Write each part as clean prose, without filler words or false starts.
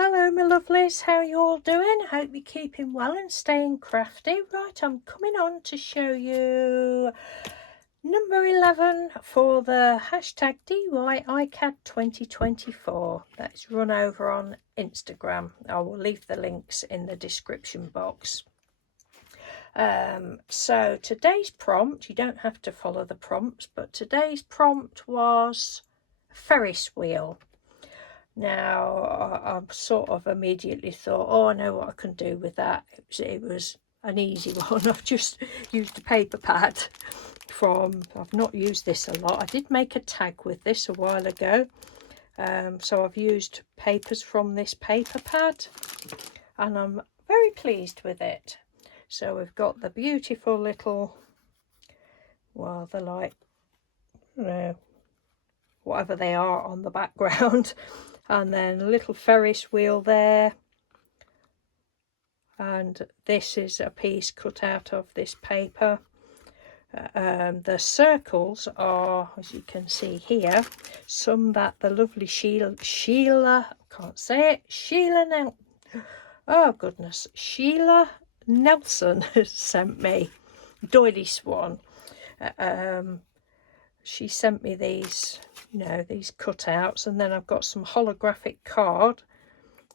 Hello my lovelies, how are you all doing? Hope you're keeping well and staying crafty. Right, I'm coming on to show you number 11 for the hashtag DIYiCAD 2024. That's run over on Instagram. I will leave the links in the description box. So today's prompt, you don't have to follow the prompts, but today's prompt was Ferris wheel. Now, I sort of immediately thought, oh, I know what I can do with that. It was an easy one. I've just used a paper pad I've not used this a lot. I did make a tag with this a while ago. So I've used papers from this paper pad and I'm very pleased with it. So we've got the beautiful little, well, they're like, I don't know, whatever they are on the background. And then a little Ferris wheel there. And this is a piece cut out of this paper. The circles are, as you can see here, some that the lovely Sheila, can't say it, Sheila Nelson has sent me, Doily Swan. She sent me these, you know, these cutouts, and then I've got some holographic card.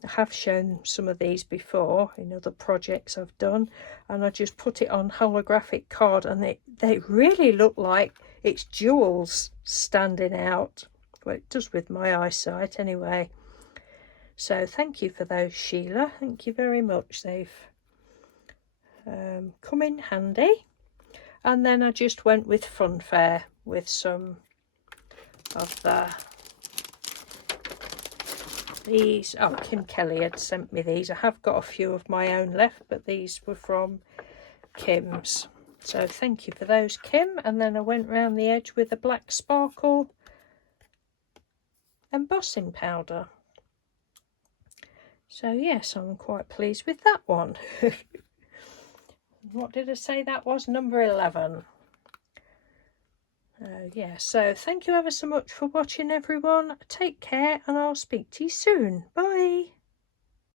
I have shown some of these before in other projects I've done, and I just put it on holographic card, and they really look like it's jewels standing out. Well, it does with my eyesight anyway. So thank you for those, Sheila. Thank you very much. They've come in handy. And then I just went with Funfair with some of these. Oh, Kim Kelly had sent me these. I have got a few of my own left, but these were from Kim's. So thank you for those, Kim. And then I went round the edge with a black sparkle embossing powder. So yes, I'm quite pleased with that one. What did I say that was? Number 11. Yeah, so thank you ever so much for watching, everyone. Take care, and I'll speak to you soon. Bye.